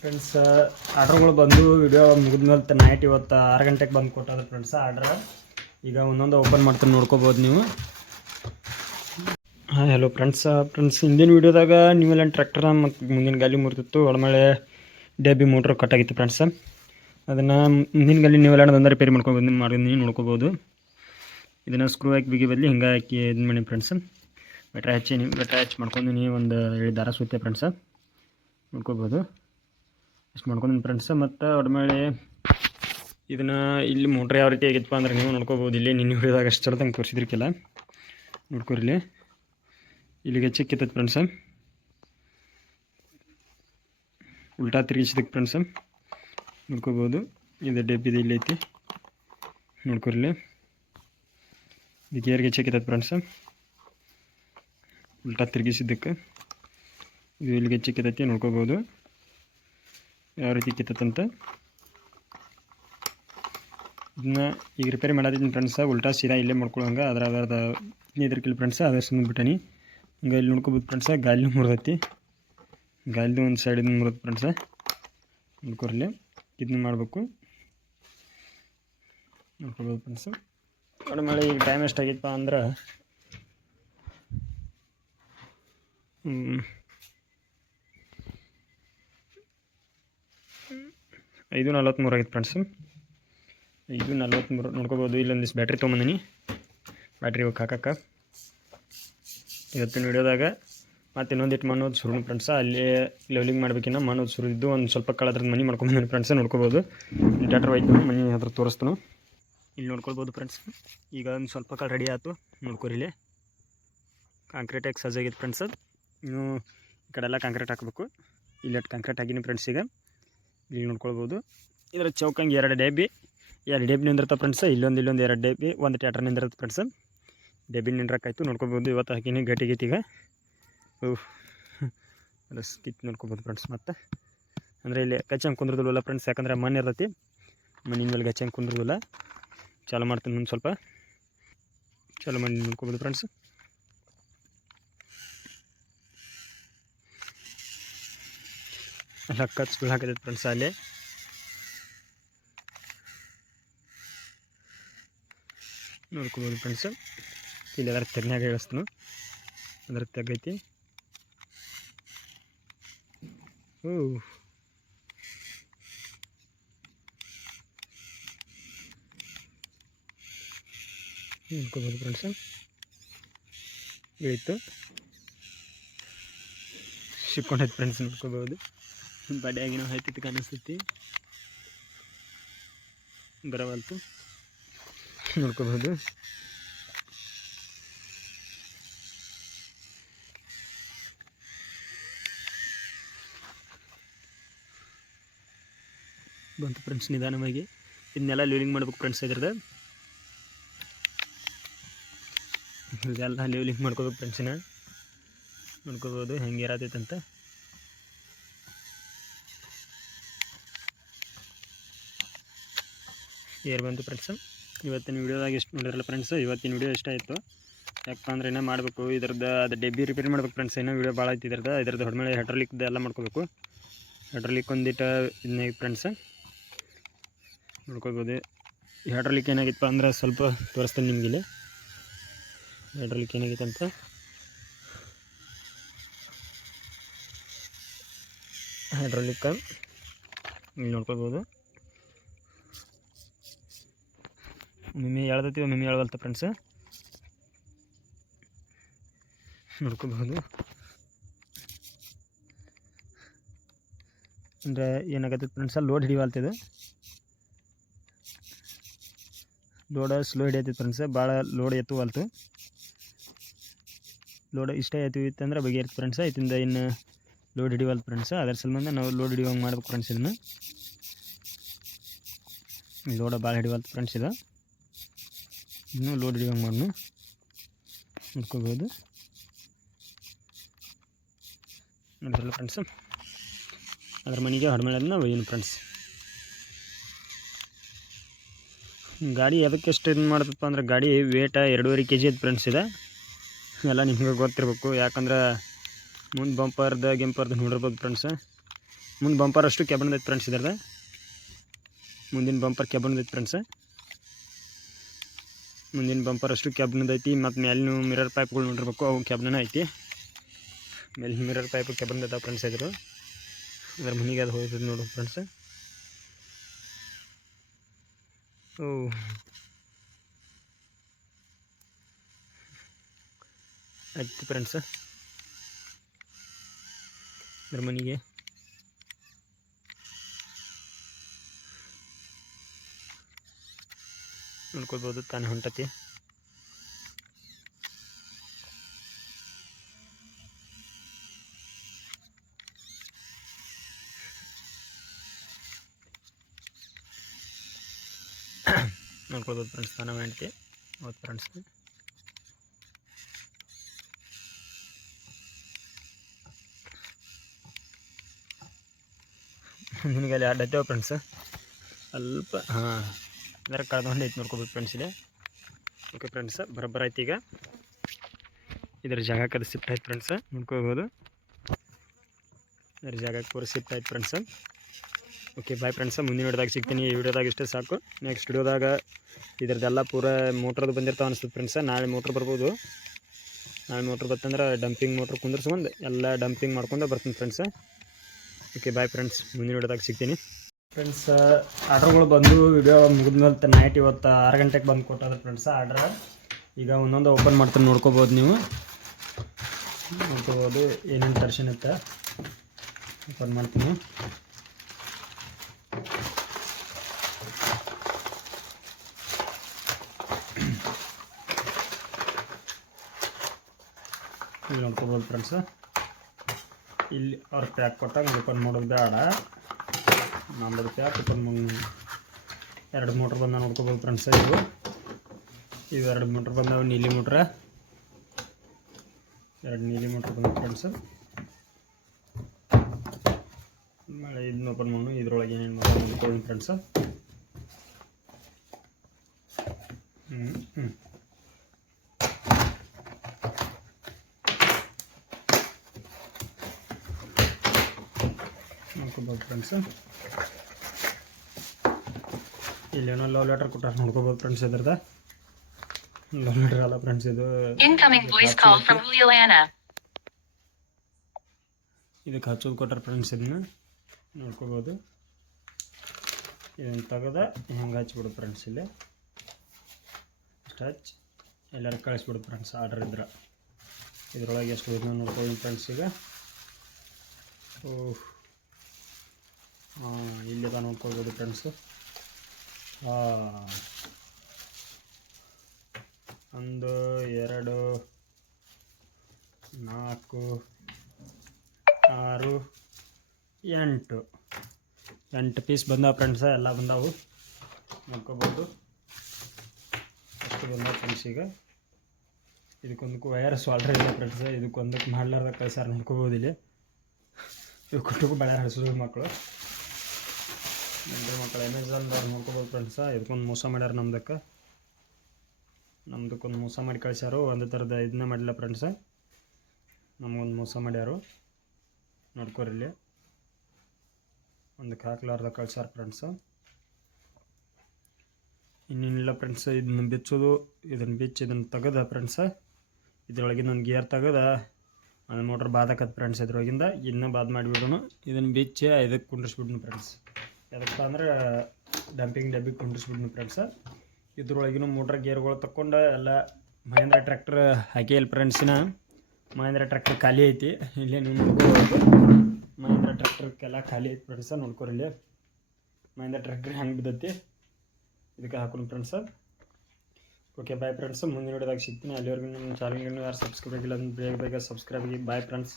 Friends ಆರ್ಡ್ರ್ಗಳು ಬಂದು video ಮುಗಿದ್ಮೇಲೆ night ಇವತ್ತು ಆರು ಗಂಟೆಗೆ ಬಂದು ಕೊಟ್ಟದ ಫ್ರೆಂಡ್ಸ್ ಆರ್ಡ್ರ್ ಈಗ ಒಂದೊಂದು ಓಪನ್ ಮಾಡ್ತೀನಿ, ನೋಡ್ಕೋಬೋದು ನೀವು. ಹಾಂ ಹಲೋ ಫ್ರೆಂಡ್ಸ್ ಫ್ರೆಂಡ್ಸ್ ಹಿಂದಿನ ವೀಡಿಯೋದಾಗ ನೀವೆಲ್ಲ ಟ್ರ್ಯಾಕ್ಟರ್ ಮತ್ತು ಮುಂದಿನ ಗಾಲಿ ಮುರಿದಿತ್ತು ಒಳಮಳೆ ಬಿ ಮೋಟ್ರ್ ಕಟ್ಟಾಗಿತ್ತು ಫ್ರೆಂಡ್ಸ್ ಅದನ್ನು ಮುಂದಿನ ಗಾಲಿ ನೀವೆಲ್ಲ ಅದೊಂದು ರಿಪೇರಿ ಮಾಡ್ಕೊಂಡು ಮಾಡಿ ನೀವು ನೋಡ್ಕೋಬೋದು. ಇದನ್ನು ಸ್ಕ್ರೂ ಹಾಕಿ, ಬಿಗಿ ಬದಲಿ ಹಿಂಗೆ ಹಾಕಿ ಇದು ಮಾಡಿ ಫ್ರೆಂಡ್ಸ್ ಬೆಟ್ರ ಹಚ್ಚಿ, ನೀವು ಬೆಟ್ರ ಹಚ್ಚಿ ಮಾಡ್ಕೊಂಡು ನೀವು ಒಂದು ದಾರ ಸುತ್ತೆ ಫ್ರೆಂಡ್ಸ ನೋಡ್ಕೋಬೋದು. ಇಷ್ಟು ಮಾಡ್ಕೊಂಡು ಫ್ರೆಂಡ್ಸ್ ಮತ್ತು ಒಡಮೇಳೆ ಇದನ್ನು ಇಲ್ಲಿ ಮೋಟ್ರ್ ಯಾವ ರೀತಿ ಆಗಿತ್ತಪ್ಪ ಅಂದ್ರೆ ನೀವು ನೋಡ್ಕೋಬೋದು. ಇಲ್ಲಿ ನಿನ್ನೆ ಹಿಡಿದಾಗ ಅಷ್ಟು ಚಲೋದಂಗೆ ತೋರಿಸಿದ್ರಿಕ್ಕಿಲ್ಲ. ನೋಡ್ಕೋರಿ ಇಲ್ಲಿ ಇಲ್ಲಿಗೆ ಚಿಕ್ಕಿತ್ತೈತೆ ಫ್ರೆಂಡ್ಸ ಉಲ್ಟಾ ತಿರುಗಿಸಿದಕ್ಕೆ ಫ್ರೆಂಡ್ಸ ನೋಡ್ಕೋಬೋದು. ಇದು ಡೆಬ್ಬಿದು ಇಲ್ಲಿ ಐತಿ ನೋಡ್ಕೊರಿಲಿ ಇದು ಗೇರ್ಗೆ ಚಿಕ್ಕಿತ್ತು ಫ್ರೆಂಡ್ಸ ಉಲ್ಟಾ ತಿರುಗಿಸಿದ್ದಕ್ಕೆ. ಇದು ಇಲ್ಲಿಗೆ ಚಿಕ್ಕಿತೈತಿ, ನೋಡ್ಕೋಬೋದು. ಯಾವ ರೀತಿ ಕಿತ್ತಂತ ಇದನ್ನ ಈಗ ರಿಪೇರಿ ಮಾಡೋದಿದ್ದೀನಿ ಫ್ರೆಂಡ್ಸ ಉಲ್ಟಾ ಸೀದಾ ಇಲ್ಲೇ ಮಾಡ್ಕೊಳ್ಳೋಂಗೆ ಅದರ ಅದರದ ಇದ್ರಕಿಲ್ಲ ಫ್ರೆಂಡ್ಸ ಅದ್ರ ಸುಮ್ಮನೆ ಬಿಟ್ಟಾನಿ. ಹಿಂಗೆ ಇಲ್ಲಿ ನೋಡ್ಕೋಬೋದು ಫ್ರೆಂಡ್ಸ ಗಾಲಿ ಮುರಿದೈತಿ. ಗಾಲಿದು ಒಂದು ಸೈಡಿಂದ ಮುರಿದ ಫ್ರೆಂಡ್ಸ ನೋಡ್ಕೊರ್ಲಿ ಇದನ್ನ ಮಾಡಬೇಕು. ನೋಡ್ಕೊಬೋದು ಫ್ರೆಂಡ್ಸ ನೋಡಿ ಮಳೆ ಈಗ ಟೈಮ್ ಎಷ್ಟಾಗಿತ್ತಪ್ಪ ಅಂದ್ರೆ ಐದು ನಲ್ವತ್ತ್ಮೂರು ಆಗಿತ್ತು ಫ್ರೆಂಡ್ಸ್ ಐದು ನಲ್ವತ್ತ್ಮೂರು ನೋಡ್ಕೋಬೋದು. ಇಲ್ಲೊಂದಿಷ್ಟು ಬ್ಯಾಟ್ರಿ ತೊಗೊಂಬಂದಿನಿ. ಬ್ಯಾಟ್ರಿ ಹೋಗಿ ಹಾಕಕ್ಕೆ. ಇವತ್ತಿನ ವಿಡಿಯೋದಾಗ ಮತ್ತು ಇನ್ನೊಂದಿಟ್ಟು ಮಣ್ಣೋದು ಸುರುಣ ಫ್ರೆಂಡ್ಸ ಅಲ್ಲಿ ಲೆವೆಲಿಂಗ್ ಮಾಡ್ಬೇಕಿನ್ನ ಮಣ್ಣೋದು ಸುರಿದಿದ್ದು ಒಂದು ಸ್ವಲ್ಪ ಕಳೆದ್ರದ್ದು ಮನೆ ಮಾಡ್ಕೊಂಬಂದಿನಿ ಫ್ರೆಂಡ್ಸ ನೋಡ್ಕೋಬೋದು. ಡಾಕ್ಟರ್ ಹೋಯ್ತು ಮನೆ ಹತ್ರ ತೋರಿಸ್ತಾನು. ಇಲ್ಲಿ ನೋಡ್ಕೊಳ್ಬೋದು ಫ್ರೆಂಡ್ಸ್ ಈಗ ಒಂದು ಸ್ವಲ್ಪ ಕಾಲ ರೆಡಿ ಆಯ್ತು. ನೋಡ್ಕೊರಿ ಇಲ್ಲಿ. ಕಾಂಕ್ರೀಟಾಗಿ ಸಜ್ಜಾಗಿತ್ತು ಫ್ರೆಂಡ್ಸ್ ಇನ್ನೂ ಈ ಕಡೆ ಎಲ್ಲ ಕಾಂಕ್ರೀಟ್ ಹಾಕಬೇಕು. ಇಲ್ಲಿ ಕಾಂಕ್ರೀಟ್ ಆಗಿನಿ ಫ್ರೆಂಡ್ಸ್ ಈಗ. ಇಲ್ಲಿ ನೋಡ್ಕೊಳ್ಬೋದು. ಇದರ ಚೌಕಂಗೆ ಎರಡು ಡೇಬಿ ಎರಡು ಡೇಬಿ ನಿಂದಿರುತ್ತೆ ಫ್ರೆಂಡ್ಸ್ ಇಲ್ಲೊಂದು ಇಲ್ಲೊಂದು ಎರಡು ಡೇಬಿ, ಒಂದು ಟ್ಯಾಟರ್ ನಿಂದಿರುತ್ತೆ ಫ್ರೆಂಡ್ಸ್ ಡೇಬಿ ನಿಂದ್ರಕ್ಕಾಯ್ತು ನೋಡ್ಕೊಬೋದು ಇವತ್ತು ಹಾಕಿನಿ ಗಟ್ಟಿ ಗೀತಿಗ ಅದು ಸ್ಕಿತ್ ನೋಡ್ಕೊಬೋದು ಫ್ರೆಂಡ್ಸ್ ಮತ್ತು. ಅಂದರೆ ಇಲ್ಲಿ ಗಚ್ಚಂಗೆ ಕುಂದ್ರದಿಲ್ಲ ಫ್ರೆಂಡ್ಸ್ ಯಾಕಂದ್ರೆ ಮನೆ ಇರ್ತೈತಿ, ಮಣ್ಣಿನ ಮೇಲೆ ಗಚ್ಚಂಗೆ ಕುಂದ್ರದಿಲ್ಲ. ಚಾಲು ಮಾಡ್ತೀನಿ ಒಂದು ಸ್ವಲ್ಪ. ಚಾಲು ಮಾಡಿ ನೋಡ್ಕೊಬೋದು ಫ್ರೆಂಡ್ಸ್ ಎಲ್ಲ ಕಚ್ಗಳು ಹಾಕಿದೆ ಫ್ರೆಂಡ್ಸ್ ಅಲ್ಲಿ. ನೋಡ್ಕೊಬೋದು ಫ್ರೆಂಡ್ಸ್. ಇಲ್ಲಿ ಅದರ ತೆಗ್ನಾಗ ಹೇಳಿಸ್ತಾನು. ಅದರ ತೆಗೈತಿ ಓ ನೋಡ್ಕೋಬೋದು ಫ್ರೆಂಡ್ಸ್. ಇಳಿತು. ಸಿಕ್ಕೊಂಡೈತೆ ಫ್ರೆಂಡ್ಸ್, ನೋಡ್ಕೋಬೋದು. ಬಡಿಯಾಗಿನ ಹೈತಿತ್ತು ಕಾಣಿಸ್ತೈತಿ ಬರವಲ್ತು. ನೋಡ್ಕೋಬಹುದು ಬಂತು ಫ್ರೆಂಡ್ಸ್ ನಿಧಾನವಾಗಿ. ಇದನ್ನೆಲ್ಲ ಲೀವ್ಲಿಂಗ್ ಮಾಡ್ಬೇಕು ಫ್ರೆಂಡ್ಸ್ ಇದ್ರದ್ದು. ಇದೆಲ್ಲ ಲೀವ್ಲಿಂಗ್ ಮಾಡ್ಕೋಬೇಕು ಫ್ರೆಂಡ್ಸಿನ ನೋಡ್ಕೋಬೋದು ಹೆಂಗೆ ಇರತೈತೆ ಅಂತ ಏರ್ ಬಂತು ಫ್ರೆಂಡ್ಸ್ ಇವತ್ತಿನ ವೀಡಿಯೋದಾಗ ಎಷ್ಟು ನೋಡಿರಲ್ಲ ಫ್ರೆಂಡ್ಸ್ ಇವತ್ತಿನ ವಿಡಿಯೋ ಇಷ್ಟ ಆಯಿತು. ಯಾಕಪ್ಪ ಅಂದ್ರೆ ಏನೋ ಮಾಡಬೇಕು, ಇದ್ರದ್ದು ಅದು ಡೆಬ್ಬಿ ರಿಪೇರಿ ಮಾಡ್ಬೇಕು ಫ್ರೆಂಡ್ಸ್ ಏನೋ ವೀಡಿಯೋ ಭಾಳ ಆಯ್ತು ಇದ್ರದ್ದು ಇದ್ರದ್ದು ಹೊಡ್ಮೇಲೆ ಹೆಡ್ರಲಿಕ್ದು ಎಲ್ಲ ಮಾಡ್ಕೋಬೇಕು. ಹೆಡ್ರಲಿಕ್ ಒಂದಿಟ್ಟು ಇದನ್ನ ಫ್ರೆಂಡ್ಸ್ ನೋಡ್ಕೋಬೋದು. ಹೆಡ್ರಲಿಕ್ ಏನಾಗಿತ್ತು ಅಂದ್ರೆ ಸ್ವಲ್ಪ ತೋರಿಸ್ತೇನೆ ನಿಮಗೆ ಇಲ್ಲಿ ಹೆಡ್ರಲಿಕ್ ಏನಾಗಿತ್ತು ಅಂತ ಹೆಡ್ರಲಿಕ್ ಇಲ್ಲಿ ಒಮ್ಮೆ ಎಳ್ದೈತಿ ಮಿಮ್ಮಿ ಎಳ್ವಲ್ತ ಫ್ರೆಂಡ್ಸ್ ನೋಡ್ಕೋಬಹುದು ಅಂದರೆ ಏನಾಗತ್ತೆ ಫ್ರೆಂಡ್ಸ ಲೋಡ್ ಹಿಡಿವಲ್ತಿದು ಲೋಡ ಸ್ಲೋ ಹಿಡಿಯತ್ತೈತೆ ಫ್ರೆಂಡ್ಸ್ ಭಾಳ ಲೋಡ್ ಎತ್ತುವಲ್ತು ಲೋಡ್ ಇಷ್ಟ ಎತ್ತು ಇತ್ತಂದ್ರೆ ಇರ್ತದೆ ಫ್ರೆಂಡ್ಸ್ ಇದರಿಂದ ಇನ್ನು ಲೋಡ್ ಹಿಡಿವಲ್ತು ಫ್ರೆಂಡ್ಸ್ ಅದರ ಸಂಬಂಧ ನಾವು ಲೋಡ್ ಹಿಡಿಯುವಂಗೆ ಮಾಡ್ಬೇಕು ಫ್ರೆಂಡ್ಸ್ ಇದನ್ನು ಲೋಡ ಭಾಳ ಹಿಡಿವಲ್ತು ಫ್ರೆಂಡ್ಸ್ ಇದು. ಇನ್ನೂ ಲೋಡ್ ಹಿಡಿಯೋಂಗೆ ಮಾಡಿ ನೋಡ್ಕೋಬೋದು. ನೋಡಿದ್ರಲ್ಲ ಫ್ರೆಂಡ್ಸ್ ಅದ್ರ ಮನೆಗೆ ಹೊಡ್ಮೇಳದನ್ನ ಒಯ್ಯನು ಫ್ರೆಂಡ್ಸ್ ಗಾಡಿ ಅದಕ್ಕೆ ಎಷ್ಟು ಇದು ಮಾಡ್ತಪ್ಪ ಅಂದ್ರೆ ಗಾಡಿ ವೇಟ ಎರಡೂವರೆ ಕೆ ಜಿ ಅದು ಫ್ರೆಂಡ್ಸ್ ಇದೆ. ಎಲ್ಲ ನಿಮ್ಗೆ ಗೊತ್ತಿರಬೇಕು. ಯಾಕಂದ್ರೆ ಮುಂದೆ ಬಂಪರ್ದ ಗಿಂಪರ್ದು ನೋಡಿರ್ಬೋದು ಫ್ರೆಂಡ್ಸ್ ಮುಂದೆ ಬಂಪರ್ ಅಷ್ಟು ಕೆಬನ್ ಐತೆ ಫ್ರೆಂಡ್ಸ್ ಇದರದ. ಮುಂದಿನ ಬಂಪರ್ ಕೆಬನ್ ಐತೆ ಫ್ರೆಂಡ್ಸ್ ಮುಂದಿನ ಬಂಪರ್ ಅಷ್ಟು ಕ್ಯಾಬ್ನಿಂದ ಐತಿ, ಮತ್ತು ಮೇಲಿನ ಮಿರರ್ ಪೈಪ್ಗಳು ನೋಡಿರ್ಬೇಕು, ಅವು ಕ್ಯಾಬ್ನೇ ಐತಿ. ಮೇಲಿನ ಮಿರರ್ ಪೈಪ್ ಕೆಬನ್ ಅದಾವ ಫ್ರೆಂಡ್ಸ್ ಇದ್ರು. ಅದ್ರ ಮನೆಗೆ ಅದು ಹೋಗ್ತದೆ ನೋಡು ಫ್ರೆಂಡ್ಸ್ ಓ. ಆಯ್ತು ಫ್ರೆಂಡ್ಸ್ ಅದ್ರ ಮನೆಗೆ. ನೋಡ್ಕೊಳ್ಬೋದು, ತಾನೇ ಹೊಂಟತಿ. ನೋಡ್ಕೊಳ್ಬೋದು ಫ್ರೆಂಡ್ಸ್ ತಾನೇ ಹೆಂಡತಿ ಹೌದು ಫ್ರೆಂಡ್ಸ್ ನಿನಗೆ ಅಲ್ಲಿ ಅಡ್ಡತ್ತೇವೆ ಫ್ರೆಂಡ್ಸ್ ಅಲ್ಪ ಹಾಂ. ಅದರ ಒಂದು ಐತೆ ನೋಡ್ಕೋಬೇಕು ಫ್ರೆಂಡ್ಸ್ ಇದೆ. ಓಕೆ ಫ್ರೆಂಡ್ಸ್ ಬರೋಬ್ಬರ ಐತಿ ಈಗ. ಇದರ ಜಾಗಕ್ಕೆ ಅದು ಶಿಫ್ಟ್ ಆಯ್ತು ಫ್ರೆಂಡ್ಸ್ ನೋಡ್ಕೋಬೋದು ಇದರ ಜಾಗಕ್ಕೆ ಪೂರ ಶಿಫ್ಟ್ ಆಯ್ತು ಫ್ರೆಂಡ್ಸ್ ಓಕೆ ಬಾಯ್ ಫ್ರೆಂಡ್ಸ್ ಮುಂದಿನ ವಿಡಿಯೋದಾಗ ಸಿಗ್ತೀನಿ. ಈ ವಿಡಿಯೋದಾಗ ಇಷ್ಟೇ ಸಾಕು. ನೆಕ್ಸ್ಟ್ ವಿಡಿಯೋದಾಗ ಇದ್ರದ್ದೆಲ್ಲ ಪೂರ ಮೋಟ್ರದ್ದು ಬಂದಿರ್ತಾವೆ ಅನಿಸ್ತದೆ ಫ್ರೆಂಡ್ಸ್ ನಾಳೆ ಮೋಟ್ರ್ ಬರ್ಬೋದು. ನಾಳೆ ಮೋಟ್ರ್ ಬತ್ತಂದ್ರೆ ಡಂಪಿಂಗ್ ಮೋಟ್ರ್ ಕುಂದಿರ್ಸ್ಕೊಂಡು ಎಲ್ಲ ಡಂಪಿಂಗ್ ಮಾಡ್ಕೊಂಡು ಬರ್ತೀನಿ ಫ್ರೆಂಡ್ಸ್ ಓಕೆ ಬಾಯ್ ಫ್ರೆಂಡ್ಸ್ ಮುಂದಿನ ವಿಡಿಯೋದಾಗ ಸಿಗ್ತೀನಿ. ಫ್ರೆಂಡ್ಸ್ ಆರ್ಡ್ರ್ಗಳು ಬಂದು ವಿಡಿಯೋ ಮುಗಿದ್ಮೇಲೆ ನೈಟ್ ಇವತ್ತು ಆರು ಗಂಟೆಗೆ ಬಂದು ಕೊಟ್ಟದ ಫ್ರೆಂಡ್ಸ್ ಆರ್ಡ್ರ್. ಈಗ ಒಂದೊಂದು ಓಪನ್ ಮಾಡ್ತೀನಿ ನೋಡ್ಕೋಬೋದು ನೀವು. ನೋಡ್ಕೋಬೋದು ಏನೇನು ದರ್ಶನ ಇತ್ತ. ಓಪನ್ ಮಾಡ್ತೀನಿ. ಇಲ್ಲಿ ನೋಡ್ಕೋಬೋದು ಫ್ರೆಂಡ್ಸ್ ಇಲ್ಲಿ ಅವ್ರ ಪ್ಯಾಕ್ ಕೊಟ್ಟಾಗ ಓಪನ್ ಮಾಡೋದು ಬೇಡ. ನಮ್ಮದು ಪ್ಯಾಕ್ ಓಪನ್ ಎರಡು ಮೋಟ್ರ್ ಬಂದ ನೋಡ್ಕೋಬೋದು ಫ್ರೆಂಡ್ಸ್ ಇವು. ಎರಡು ಮೋಟ್ರ್ ಬಂದವು, ನೀಲಿ ಮೋಟ್ರ. ಎರಡು ನೀಲಿ ಮೋಟ್ರ್ ಬಂದ ಫ್ರೆಂಡ್ಸ್ ಮಳೆ ಇದನ್ನ ಓಪನ್ ಮಾಡು, ಇದ್ರೊಳಗೆ ಏನೇನು ಮಾಡೋಣ ನೋಡ್ಕೊಳ್ಳಿ ಫ್ರೆಂಡ್ಸ್ ಹ್ಞೂ ಹ್ಞೂ ನೋಡ್ಕೋಬೋದು ಫ್ರೆಂಡ್ಸ್ ಇಲ್ಲೇನೋ ಲವ್ ಲೆಟರ್ ಕೊಟ್ಟಾರ ನೋಡ್ಕೋಬೋದು ಫ್ರೆಂಡ್ಸ್ ಇದ್ರದ ಲವ್ ಲೆಟರ್ ಅಲ್ಲ ಫ್ರೆಂಡ್ಸ್ ಇದು. ಇದಕ್ಕೆ ಹಚ್ಚೋದು ಕೊಟ್ಟಾರ ಫ್ರೆಂಡ್ಸ್ ಇದನ್ನ. ನೋಡ್ಕೋಬೋದು. ಇದನ್ನು ತೆಗೆದ ಹೆಂಗೆ ಹಚ್ಬಿಡು ಫ್ರೆಂಡ್ಸ್ ಇಲ್ಲಿ. ಸ್ಟಚ್ ಎಲ್ಲರೂ ಕಳಿಸ್ಬಿಡು ಫ್ರೆಂಡ್ಸ್ ಆರ್ಡರ್ ಇದ್ರೆ. ಇದರೊಳಗೆ ಎಷ್ಟು ಇದನ್ನ ನೋಡ್ಕೊಳ್ಳಿ ಫ್ರೆಂಡ್ಸ್ ಈಗ. ಓಹ್. ಹಾಂ ಇಲ್ಲಿದ ನೋಡ್ಕೊಳ್ಬೋದು ಫ್ರೆಂಡ್ಸು ಒಂದು, ಎರಡು, ನಾಲ್ಕು, ಆರು, ಎಂಟು. ಎಂಟು ಪೀಸ್ ಬಂದಾವ ಫ್ರೆಂಡ್ಸ ಎಲ್ಲ ಬಂದಾವು. ನೋಡ್ಕೋಬೋದು. ಅಷ್ಟು ಬಂದಾವ ಫ್ರೆಂಡ್ಸ್ ಈಗ. ಇದಕ್ಕೊಂದಕ್ಕೂ ವೈರಸ್ ಆಲ್ರೆಡಿ ಇದೆ ಫ್ರೆಂಡ್ಸ್ ಇದಕ್ಕೊಂದಕ್ಕೆ ಮಾಡ್ಲಾರ್ದ ಕಳ್ಸಾರ ನೋಡ್ಕೋಬೋದು ಇಲ್ಲಿ. ಇವು ಕುಟುಂಬ ಬೆಳೆ ಮಕ್ಕಳು ನನ್ನ ಮಕ್ಕಳು ಅಮೆಝಾನ್ದವ್ರು ನೋಡ್ಕೋಬೋದು ಫ್ರೆಂಡ್ಸ ಇದಕ್ಕೊಂದು ಮೋಸ ಮಾಡ್ಯಾರ ನಮ್ದಕ್ಕೆ ನಮ್ದಕ್ಕೊಂದು ಮೋಸ ಮಾಡಿ ಕಳಿಸ್ಯಾರು, ಒಂದು ಥರದ ಇದನ್ನ ಮಾಡಿಲ್ಲ ಫ್ರೆಂಡ್ಸ ನಮಗೊಂದು ಮೋಸ ಮಾಡ್ಯಾರು. ನೋಡ್ಕೋರಿ ಇಲ್ಲಿ. ಒಂದಕ್ಕೆ ಹಾಕ್ಲಾರ್ದ ಕಳ್ಸ್ಯಾರ ಫ್ರೆಂಡ್ಸ ಇನ್ನೇನಿಲ್ಲ ಫ್ರೆಂಡ್ಸ್ ಇದನ್ನ ಬಿಚ್ಚೋದು, ಇದನ್ನು ಬಿಚ್ಚಿ ಇದನ್ನು ತೆಗದ ಫ್ರೆಂಡ್ಸ ಇದ್ರೊಳಗಿಂದ ಒಂದು ಗೇರ್ ತೆಗದ ಅದು ಮೋಟ್ರ್ ಬಾದಕತ್ ಫ್ರೆಂಡ್ಸ್ ಇದ್ರೊಳಗಿಂದ. ಇದನ್ನ ಬಾದ್ ಮಾಡಿಬಿಡೋಣ ಇದನ್ನು ಬಿಚ್ಚಿ ಇದಕ್ಕೆ ಕುಂಡ್ರಿಸ್ಬಿಡೋಣ ಫ್ರೆಂಡ್ಸ್ ಯಾಕಪ್ಪ ಅಂದ್ರೆ ಡಂಪಿಂಗ್ ಡಬ್ಬಿ ಕುಂಡ್ರಿಸ್ಬಿಡ್ನು ಫ್ರೆಂಡ್ಸ ಇದ್ರೊಳಗಿನ ಮೋಟ್ರ್ ಗೇರ್ಗಳು ತಕ್ಕೊಂಡು ಎಲ್ಲ ಮಹೇಂದ್ರ ಟ್ರ್ಯಾಕ್ಟರ್ ಹಾಕಿಲ್ಲ ಫ್ರೆಂಡ್ಸಿನ ಮಹೇಂದ್ರ ಟ್ರ್ಯಾಕ್ಟರ್ ಖಾಲಿ ಐತಿ. ಇಲ್ಲೇ ನೀವು ನೋಡ್ಕೋಬೋದು. ಮಹೇಂದ್ರ ಖಾಲಿ ಐತಿ ಫ್ರೆಂಡ್ಸ ನೋಡ್ಕೊರಿ ಇಲ್ಲಿ. ಮಹೇಂದ್ರ ಟ್ರ್ಯಾಕ್ಟರ್ ಹೆಂಗೆ ಬಿದ್ದೈತಿ? ಇದಕ್ಕೆ ಹಾಕೊಂಡು ಫ್ರೆಂಡ್ಸ ಓಕೆ ಬಾಯ್ ಫ್ರೆಂಡ್ಸ್ ಮುಂದಿನ ವಿಡಿಯೋದಾಗ ಸಿಗ್ತೀನಿ. ಅಲ್ಲಿವರೆಗೂ ನಿಮ್ಮ ಚಾನಲ್ಗೆ ಯಾರು ಸಬ್ಸ್ಕ್ರೈಬ್ ಆಗಿಲ್ಲ ಬೇಗ ಬೇಗ ಸಬ್ಸ್ಕ್ರೈಬ್ ಆಗಿ. Bye friends